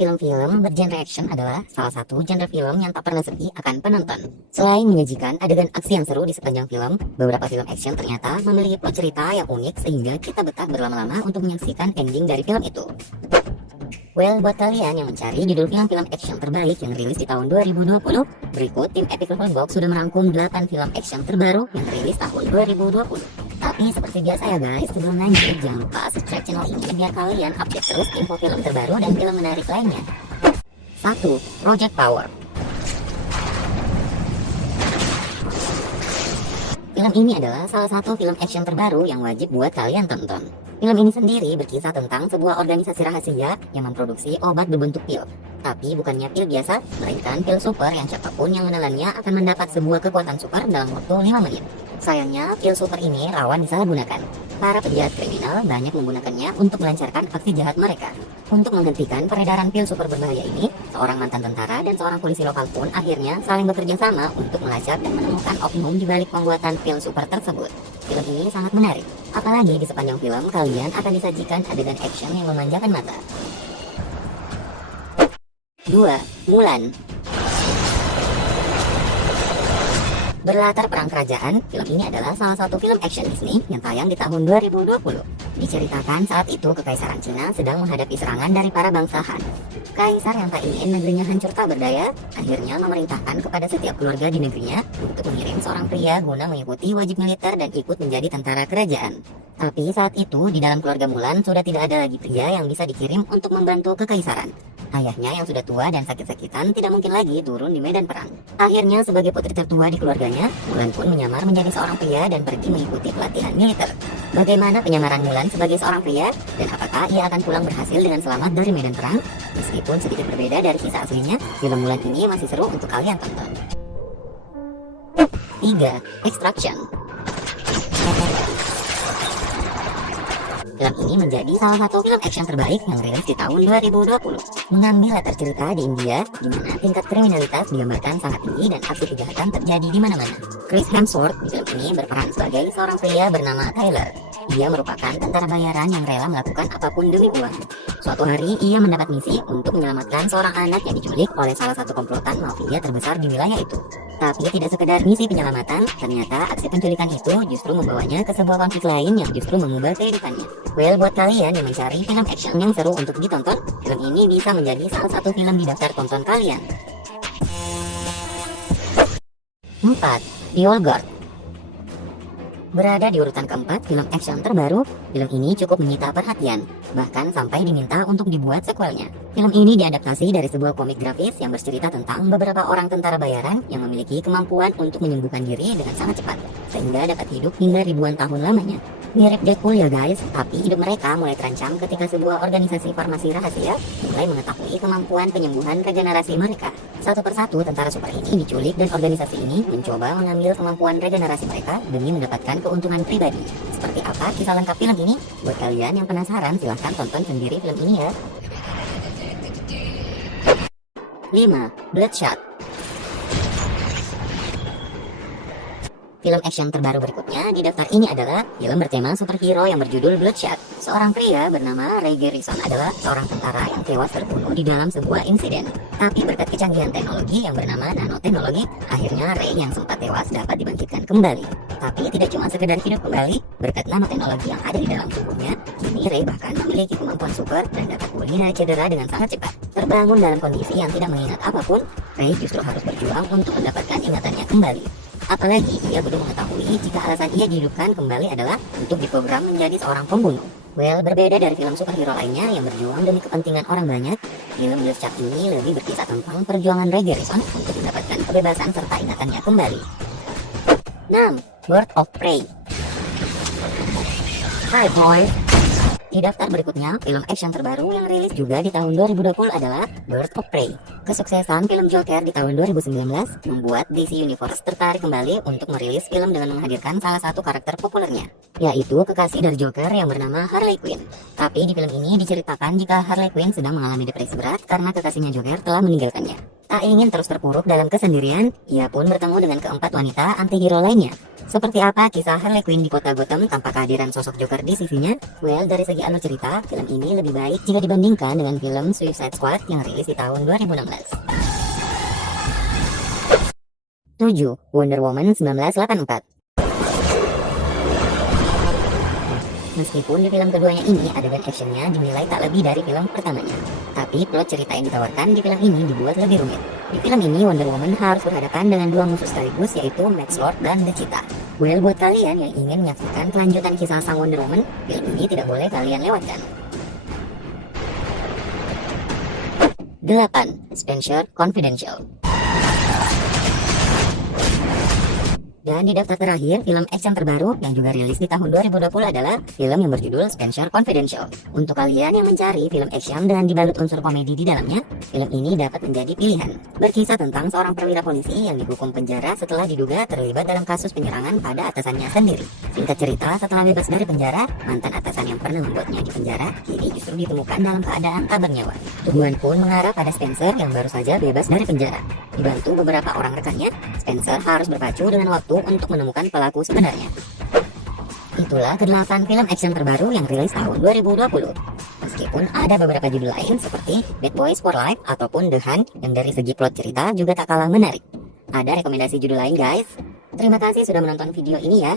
Film-film bergenre action adalah salah satu genre film yang tak pernah sepi akan penonton. Selain menyajikan adegan aksi yang seru di sepanjang film, beberapa film action ternyata memiliki plot cerita yang unik sehingga kita betah berlama-lama untuk menyaksikan ending dari film itu. Well, buat kalian yang mencari judul film-film action terbaik yang rilis di tahun 2020, berikut tim Epic Level Box sudah merangkum 8 film action terbaru yang rilis tahun 2020. Tapi seperti biasa ya guys, sebelum lanjut jangan lupa subscribe channel ini biar kalian update terus info film terbaru dan film menarik lainnya. 1. Project Power. Film ini adalah salah satu film action terbaru yang wajib buat kalian tonton. Film ini sendiri berkisah tentang sebuah organisasi rahasia yang memproduksi obat berbentuk pil. Tapi bukannya pil biasa, melainkan pil super yang siapapun yang menelannya akan mendapat sebuah kekuatan super dalam waktu 5 menit. Sayangnya, pil super ini rawan disalahgunakan. Para penjahat kriminal banyak menggunakannya untuk melancarkan aksi jahat mereka. Untuk menghentikan peredaran pil super berbahaya ini, seorang mantan tentara dan seorang polisi lokal pun akhirnya saling bekerja sama untuk melacak dan menemukan oknum di balik pembuatan pil super tersebut. Film ini sangat menarik, apalagi di sepanjang film kalian akan disajikan adegan action yang memanjakan mata. 2. Mulan. Berlatar perang kerajaan, film ini adalah salah satu film action Disney yang tayang di tahun 2020. Diceritakan saat itu Kekaisaran Cina sedang menghadapi serangan dari para bangsa Han. Kaisar yang tak ingin negerinya hancur tak berdaya, akhirnya memerintahkan kepada setiap keluarga di negerinya untuk mengirim seorang pria guna mengikuti wajib militer dan ikut menjadi tentara kerajaan. Tapi saat itu di dalam keluarga Mulan sudah tidak ada lagi pria yang bisa dikirim untuk membantu kekaisaran. Ayahnya yang sudah tua dan sakit-sakitan tidak mungkin lagi turun di medan perang. Akhirnya sebagai putri tertua di keluarganya, Mulan pun menyamar menjadi seorang pria dan pergi mengikuti pelatihan militer. Bagaimana penyamaran Mulan sebagai seorang pria, dan apakah ia akan pulang berhasil dengan selamat dari medan perang? Meskipun sedikit berbeda dari kisah aslinya, film Mulan ini masih seru untuk kalian tonton. 3. Extraction. Film ini menjadi salah satu film action terbaik yang rilis di tahun 2020. Mengambil latar cerita di India, di mana tingkat kriminalitas digambarkan sangat tinggi dan aksi kejahatan terjadi di mana-mana. Chris Hemsworth di film ini berperan sebagai seorang pria bernama Tyler. Ia merupakan tentara bayaran yang rela melakukan apapun demi uang. Suatu hari, ia mendapat misi untuk menyelamatkan seorang anak yang diculik oleh salah satu komplotan mafia terbesar di wilayah itu. Tapi tidak sekedar misi penyelamatan, ternyata aksi penculikan itu justru membawanya ke sebuah konflik lain yang justru mengubah kehidupannya. Well, buat kalian yang mencari film action yang seru untuk ditonton, film ini bisa menjadi salah satu film di daftar tonton kalian. 4. The Old Guard. Berada di urutan keempat film action terbaru, film ini cukup menyita perhatian, bahkan sampai diminta untuk dibuat sequelnya. Film ini diadaptasi dari sebuah komik grafis yang bercerita tentang beberapa orang tentara bayaran yang memiliki kemampuan untuk menyembuhkan diri dengan sangat cepat, sehingga dapat hidup hingga ribuan tahun lamanya. Mirip Deadpool ya guys, tapi hidup mereka mulai terancam ketika sebuah organisasi farmasi rahasia mulai mengetahui kemampuan penyembuhan regenerasi mereka. Satu persatu tentara super ini diculik dan organisasi ini mencoba mengambil kemampuan regenerasi mereka demi mendapatkan keuntungan pribadi. Seperti apa kisah lengkap film ini? Buat kalian yang penasaran silahkan tonton sendiri film ini ya. 5. Bloodshot. Film action terbaru berikutnya di daftar ini adalah film bertema superhero yang berjudul Bloodshot. Seorang pria bernama Ray Garrison adalah seorang tentara yang tewas terbunuh di dalam sebuah insiden. Tapi berkat kecanggihan teknologi yang bernama nanoteknologi, akhirnya Ray yang sempat tewas dapat dibangkitkan kembali. Tapi tidak cuma sekedar hidup kembali, berkat nanoteknologi yang ada di dalam tubuhnya, kini Ray bahkan memiliki kemampuan super dan dapat pulih dari cedera dengan sangat cepat. Terbangun dalam kondisi yang tidak mengingat apapun, Ray justru harus berjuang untuk mendapatkan ingatannya kembali. Apalagi ia belum mengetahui jika alasan ia dihidupkan kembali adalah untuk diprogram menjadi seorang pembunuh. Well, berbeda dari film superhero lainnya yang berjuang demi kepentingan orang banyak, film Bloodshot ini lebih berkisah tentang perjuangan Ray Garrison untuk mendapatkan kebebasan serta ingatannya kembali. 6. Birds of Prey. Hi boy. Di daftar berikutnya, film action terbaru yang rilis juga di tahun 2020 adalah Birds of Prey. Kesuksesan film Joker di tahun 2019 membuat DC Universe tertarik kembali untuk merilis film dengan menghadirkan salah satu karakter populernya, yaitu kekasih dari Joker yang bernama Harley Quinn. Tapi di film ini diceritakan jika Harley Quinn sedang mengalami depresi berat karena kekasihnya Joker telah meninggalkannya. Tak ingin terus terpuruk dalam kesendirian, ia pun bertemu dengan keempat wanita anti-hero lainnya. Seperti apa kisah Harley Quinn di kota Gotham tanpa kehadiran sosok Joker di sisinya? Well, dari segi alur cerita, film ini lebih baik jika dibandingkan dengan film Suicide Squad yang rilis di tahun 2016. 7. Wonder Woman 1984. Meskipun di film keduanya ini adegan actionnya dinilai tak lebih dari film pertamanya, tapi plot cerita yang ditawarkan di film ini dibuat lebih rumit. Di film ini Wonder Woman harus berhadapan dengan dua musuh sekaligus, yaitu Max Lord dan The Cheetah. Well, buat kalian yang ingin menyaksikan kelanjutan kisah sang Wonder Woman, film ini tidak boleh kalian lewatkan. 8. Spencer Confidential. Dan di daftar terakhir, film action terbaru yang juga rilis di tahun 2020 adalah film yang berjudul Spencer Confidential. Untuk kalian yang mencari film action dengan dibalut unsur komedi di dalamnya, film ini dapat menjadi pilihan. Berkisah tentang seorang perwira polisi yang dihukum penjara setelah diduga terlibat dalam kasus penyerangan pada atasannya sendiri. Singkat cerita, setelah bebas dari penjara, mantan atasan yang pernah membuatnya di penjara kini justru ditemukan dalam keadaan tak bernyawa. Tujuan pun mengarah pada Spencer yang baru saja bebas dari penjara. Dibantu beberapa orang rekannya, Spencer harus berpacu dengan waktu untuk menemukan pelaku sebenarnya. Itulah ke-8 film action terbaru yang rilis tahun 2020. Meskipun ada beberapa judul lain seperti Bad Boys for Life ataupun The Hunt yang dari segi plot cerita juga tak kalah menarik. Ada rekomendasi judul lain guys? Terima kasih sudah menonton video ini ya.